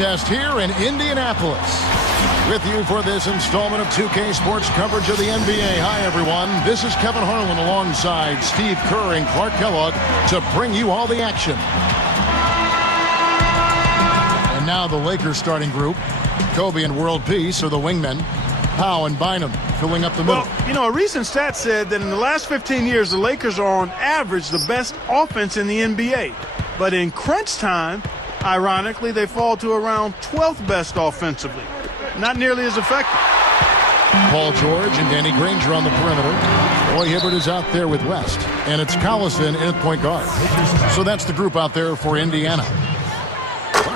contest here in Indianapolis. With you for this installment of 2K Sports coverage of the NBA. Hi, everyone. This is Kevin Harlan alongside Steve Kerr and Clark Kellogg to bring you all the action. And now the Lakers starting group. Kobe and World Peace are the wingmen. Powell and Bynum filling up the middle. Well, you know, a recent stat said that in the last 15 years, the Lakers are on average the best offense in the NBA. But in crunch time, ironically, they fall to around 12th best offensively. Not nearly as effective. Paul George and Danny Granger on the perimeter. Roy Hibbert is out there with West. And it's Collison in at point guard. So that's the group out there for Indiana.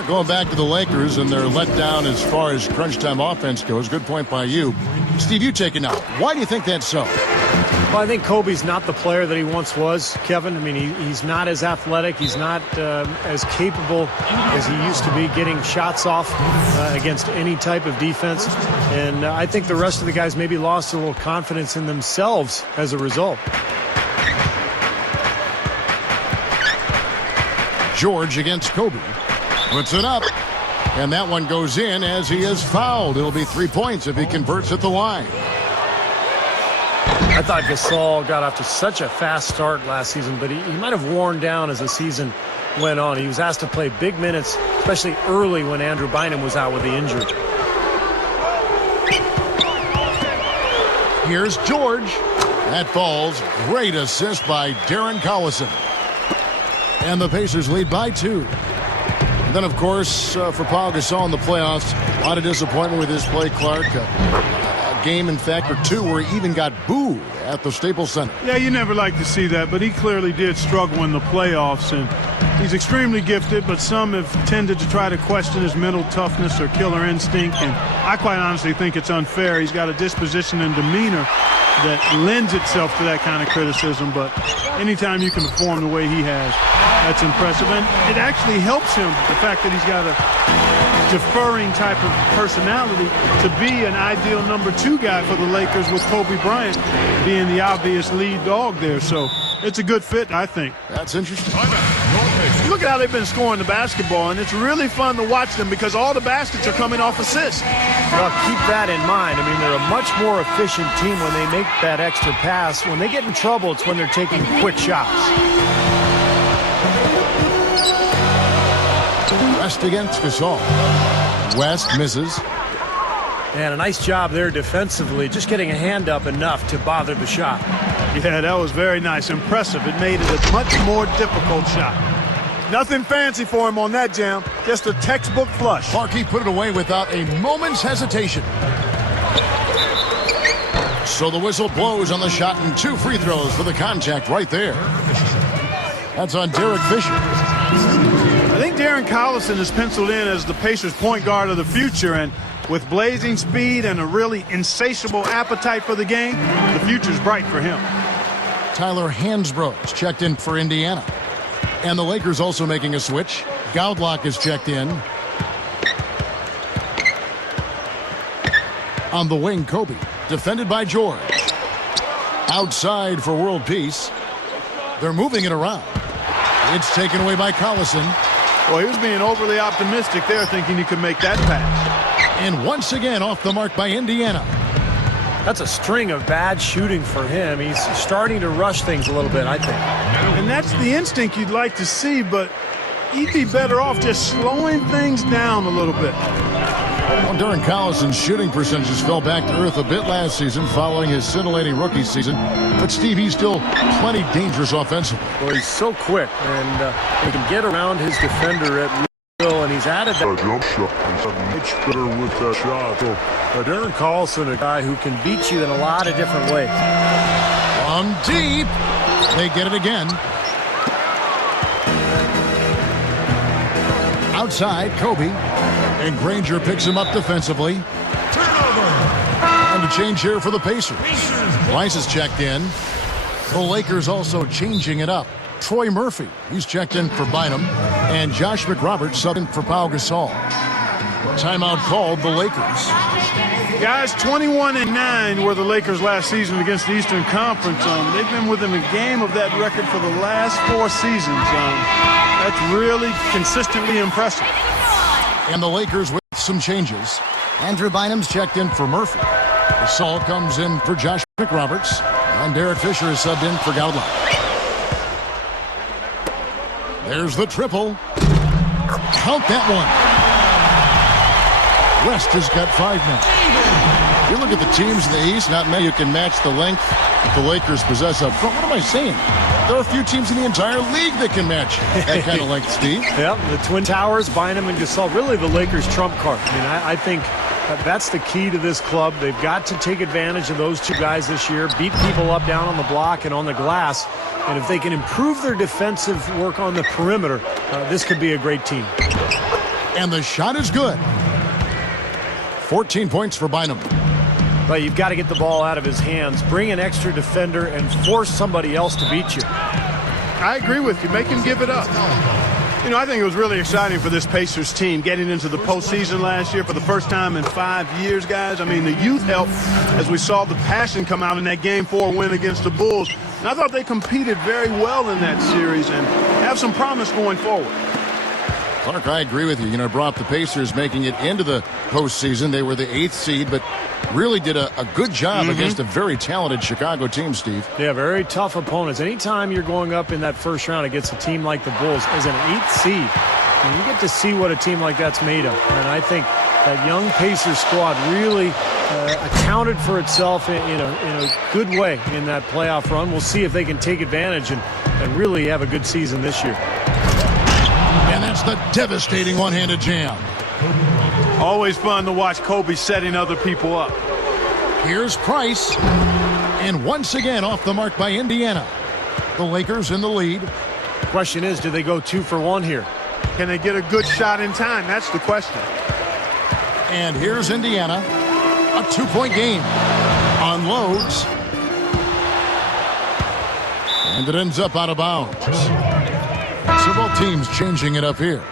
Going back to the Lakers and their letdown as far as crunch time offense goes. Good point by you. Steve, you take it now. Why do you think that's so? Well, I think Kobe's not the player that he once was, Kevin. I mean, he's not as athletic. He's not as capable as he used to be getting shots off against any type of defense. And I think the rest of the guys maybe lost a little confidence in themselves as a result. George against Kobe. Puts it up. And that one goes in as he is fouled. It'll be 3 points if he converts at the line. I thought Gasol got off to such a fast start last season, but he might have worn down as the season went on. He was asked to play big minutes, especially early when Andrew Bynum was out with the injury. Here's George. That falls. Great assist by Darren Collison. And the Pacers lead by 2. And then, of course, for Pau Gasol in the playoffs, a lot of disappointment with his play, Clark. A game, in fact, or two where he even got booed at the Staples Center. Yeah, you never like to see that, but he clearly did struggle in the playoffs. And he's extremely gifted, but some have tended to try to question his mental toughness or killer instinct. And I quite honestly think it's unfair. He's got a disposition and demeanor that lends itself to that kind of criticism, but anytime you can perform the way he has, that's impressive. And it actually helps him, the fact that he's got a deferring type of personality, to be an ideal number 2 guy for the Lakers, with Kobe Bryant being the obvious lead dog there. So it's a good fit, I think. That's interesting. Look at how they've been scoring the basketball, and it's really fun to watch them because all the baskets are coming off assists. Well, keep that in mind. I mean, they're a much more efficient team when they make that extra pass. When they get in trouble, it's when they're taking quick shots. West against Gasol. West misses. And a nice job there defensively, just getting a hand up enough to bother the shot. Yeah, that was very nice. Impressive. It made it a much more difficult shot. Nothing fancy for him on that jam. Just a textbook flush. Clarkie put it away without a moment's hesitation. So the whistle blows on the shot, and 2 free throws for the contact right there. That's on Derek Fisher. I think Darren Collison is penciled in as the Pacers point guard of the future, and with blazing speed and a really insatiable appetite for the game, the future's bright for him. Tyler Hansbrough is checked in for Indiana. And the Lakers also making a switch. Goudlock is checked in. On the wing, Kobe, defended by George. Outside for World Peace. They're moving it around. It's taken away by Collison. Well, he was being overly optimistic there, thinking he could make that pass. And once again off the mark by Indiana. That's a string of bad shooting for him. He's starting to rush things a little bit, I think. And that's the instinct you'd like to see, but he'd be better off just slowing things down a little bit. Well, Darren Collison's shooting percentages fell back to earth a bit last season following his scintillating rookie season. But, Steve, he's still plenty dangerous offensively. Well, he's so quick, and he can get around his defender at will, and he's added that jump shot. He's much better with that shot. So, Darren Collison, a guy who can beat you in a lot of different ways. Long deep. They get it again. Outside, Kobe. And Granger picks him up defensively. turnover. And a change here for the Pacers. Rice is checked in. The Lakers also changing it up. Troy Murphy, he's checked in for Bynum. And Josh McRoberts subbing for Pau Gasol. Timeout called the Lakers. Guys, 21-9 were the Lakers last season against the Eastern Conference. They've been within a game of that record for the last 4 seasons. That's really consistently impressive. And the Lakers with some changes. Andrew Bynum's checked in for Murphy. Gasol comes in for Josh McRoberts. And Derek Fisher is subbed in for Gaudla. There's the triple. Count that one. West has got 5 now. You look at the teams in the East, not many who can match the length the Lakers possess up front. What am I saying? There are a few teams in the entire league that can match that kind of length, Steve. Yep, the Twin Towers, Bynum and Gasol, really the Lakers' trump card. I mean, I think that's the key to this club. They've got to take advantage of those two guys this year, beat people up down on the block and on the glass. And if they can improve their defensive work on the perimeter, this could be a great team. And the shot is good. 14 points for Bynum. But you've got to get the ball out of his hands, bring an extra defender, and force somebody else to beat you. I agree with you. Make him give it up. You know, I think it was really exciting for this Pacers team getting into the postseason last year for the first time in 5 years, guys. I mean, the youth helped as we saw the passion come out in that Game 4 win against the Bulls. And I thought they competed very well in that series and have some promise going forward. Clark, I agree with you. You know, brought the Pacers making it into the postseason. They were the 8th seed, but really did a good job against a very talented Chicago team, Steve. Yeah, very tough opponents. Anytime you're going up in that first round against a team like the Bulls as an 8th seed, you get to see what a team like that's made of. And I think that young Pacers squad really accounted for itself in a good way in that playoff run. We'll see if they can take advantage and really have a good season this year. And that's the devastating one-handed jam. Always fun to watch Kobe setting other people up. Here's Price. And once again off the mark by Indiana. The Lakers in the lead. Question is, do they go 2 for 1 here? Can they get a good shot in time? That's the question. And here's Indiana. A 2-point game. Unloads. And it ends up out of bounds. So both teams changing it up here.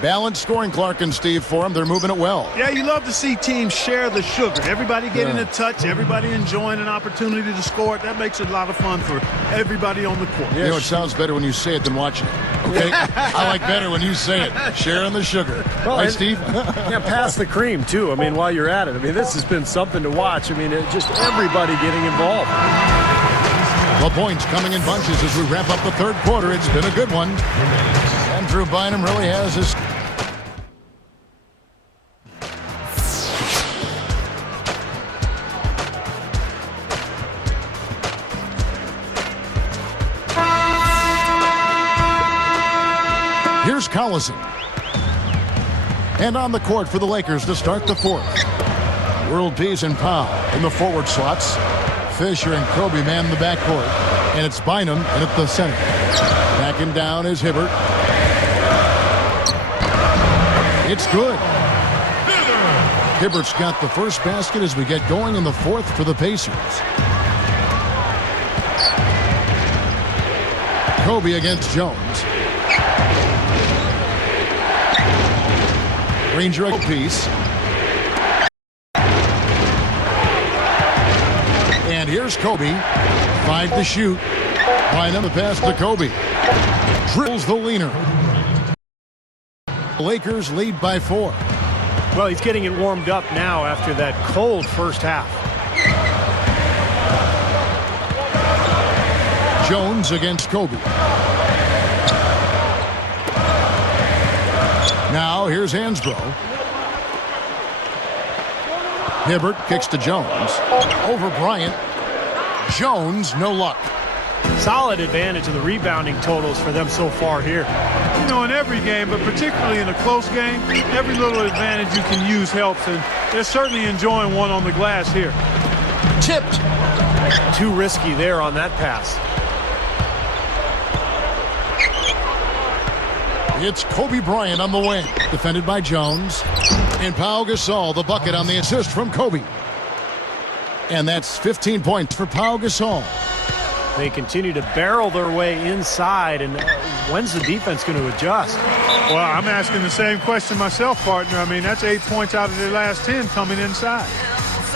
Balanced scoring, Clark and Steve, for them. They're moving it well. Yeah, you love to see teams share the sugar. Everybody getting a touch, everybody enjoying an opportunity to score it. That makes it a lot of fun for everybody on the court. You know, it sounds better when you say it than watching it. Okay? I like better when you say it. Sharing the sugar. Well, right, Steve? Yeah, pass the cream, too. I mean, while you're at it. I mean, this has been something to watch. I mean, just everybody getting involved. The points coming in bunches as we wrap up the third quarter. It's been a good one. Andrew Bynum really has his... Here's Collison. And on the court for the Lakers to start the fourth. World Peace and Powell in the forward slots. Fisher and Kobe man the backcourt. And it's Bynum in at the center. Backing down is Hibbert. It's good. Hibbert's got the first basket as we get going in the fourth for the Pacers. Kobe against Jones. Ranger a piece. And here's Kobe. 5 to shoot. Bynum the pass to Kobe. Drills the leaner. The Lakers lead by 4. Well, he's getting it warmed up now after that cold first half. Jones against Kobe. Now here's Hansbrough. Hibbert kicks to Jones. Over Bryant. Jones, no luck. Solid advantage of the rebounding totals for them so far here. You know, in every game, but particularly in a close game, every little advantage you can use helps, and they're certainly enjoying one on the glass here. Tipped. Too risky there on that pass. It's Kobe Bryant on the wing, defended by Jones. And Pau Gasol, the bucket on the assist from Kobe. And that's 15 points for Pau Gasol. They continue to barrel their way inside, and when's the defense going to adjust? Well, I'm asking the same question myself, partner. I mean, that's 8 points out of their last 10 coming inside.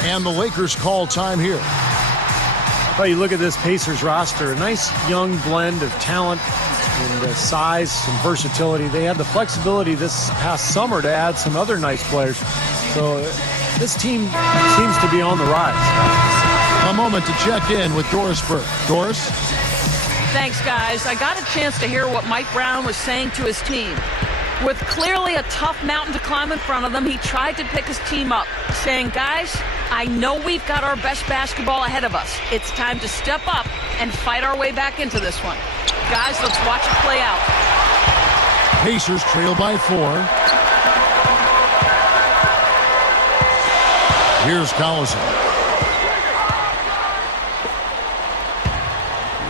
And the Lakers call time here. Well, you look at this Pacers roster, a nice young blend of talent and size and versatility. They had the flexibility this past summer to add some other nice players. So this team seems to be on the rise. A moment to check in with Doris Burke. Doris? Thanks, guys. I got a chance to hear what Mike Brown was saying to his team. With clearly a tough mountain to climb in front of them, he tried to pick his team up, saying, guys, I know we've got our best basketball ahead of us. It's time to step up and fight our way back into this one. Guys, let's watch it play out. Pacers trail by 4. Here's Collison.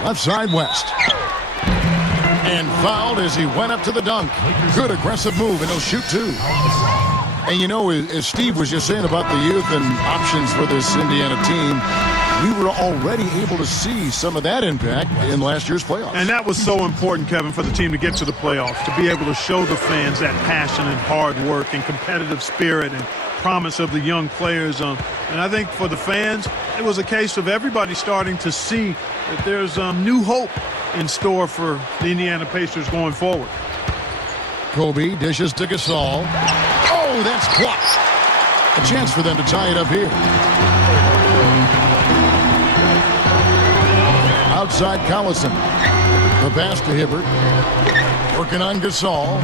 Left side West. And fouled as he went up to the dunk. Good aggressive move, and he'll shoot 2. And you know, as Steve was just saying about the youth and options for this Indiana team, we were already able to see some of that impact in last year's playoffs. And that was so important, Kevin, for the team to get to the playoffs, to be able to show the fans that passion and hard work and competitive spirit and promise of the young players. And I think for the fans, it was a case of everybody starting to see that there's new hope in store for the Indiana Pacers going forward. Kobe dishes to Gasol. Oh, that's blocked. A chance for them to tie it up here. Outside Collison. The pass to Hibbert. Working on Gasol.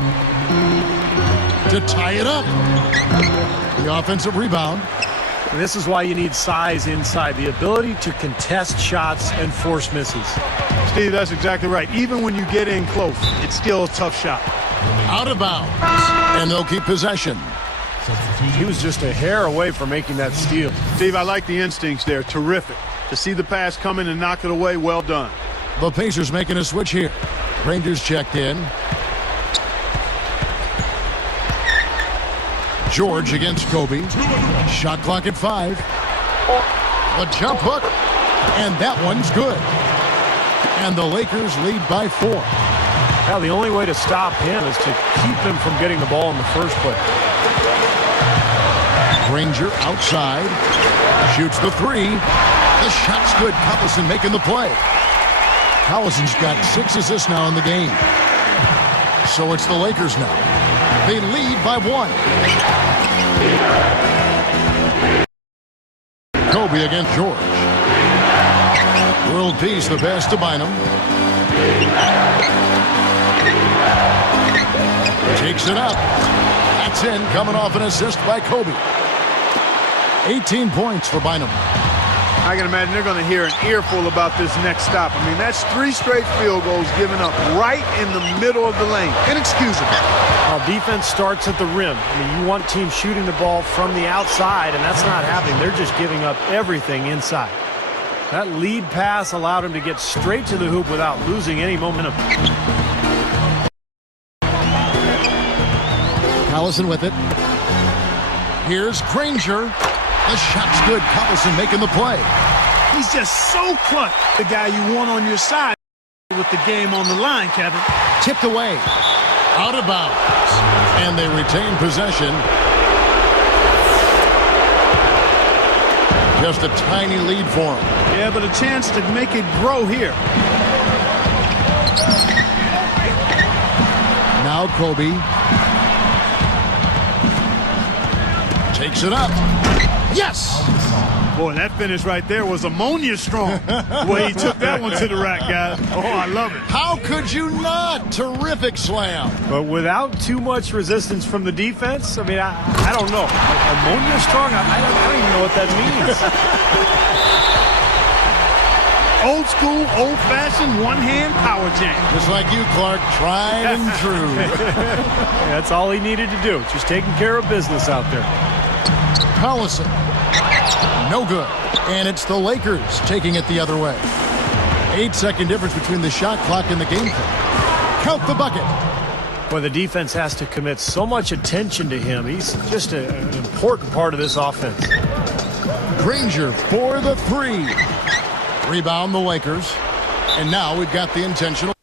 To tie it up. The offensive rebound. And this is why you need size inside, the ability to contest shots and force misses. Steve, that's exactly right. Even when you get in close, it's still a tough shot. Out of bounds. And they'll keep possession. He was just a hair away from making that steal. Steve, I like the instincts there. Terrific. To see the pass come in and knock it away, well done. The Pacers making a switch here. Rangers checked in. George against Kobe. Shot clock at 5. The jump hook. And that one's good. And the Lakers lead by 4. Well, the only way to stop him is to keep him from getting the ball in the first place. Granger outside. Shoots the 3. The shot's good. Collison making the play. Collison's got 6 assists now in the game. So it's the Lakers now. They lead by 1. Kobe against George. World peace, the pass to Bynum. Takes it up. That's in, coming off an assist by Kobe. 18 points for Bynum. I can imagine they're going to hear an earful about this next stop. I mean, that's 3 straight field goals given up right in the middle of the lane. Inexcusable. Well, defense starts at the rim. I mean, you want teams shooting the ball from the outside, and that's not happening. They're just giving up everything inside. That lead pass allowed him to get straight to the hoop without losing any momentum. Collison with it. Here's Granger. The shot's good. Collison making the play. He's just so clutch. The guy you want on your side with the game on the line, Kevin. Tipped away. Out of bounds. And they retain possession. Just a tiny lead for them. Yeah, but a chance to make it grow here. Now Kobe. Takes it up. Yes! Boy, that finish right there was ammonia strong. The way he took that one to the rack, guys. Oh, I love it. How could you not? Terrific slam. But without too much resistance from the defense, I mean, I don't know. Like, ammonia strong? I don't even know what that means. Old school, old-fashioned, one-hand power jam. Just like you, Clark. Tried and true. That's all he needed to do. Just taking care of business out there. Collison. No good. And it's the Lakers taking it the other way. 8-second difference between the shot clock and the game clock. Count the bucket. Boy, the defense has to commit so much attention to him. He's just an important part of this offense. Granger for the 3. Rebound the Lakers. And now we've got the intentional.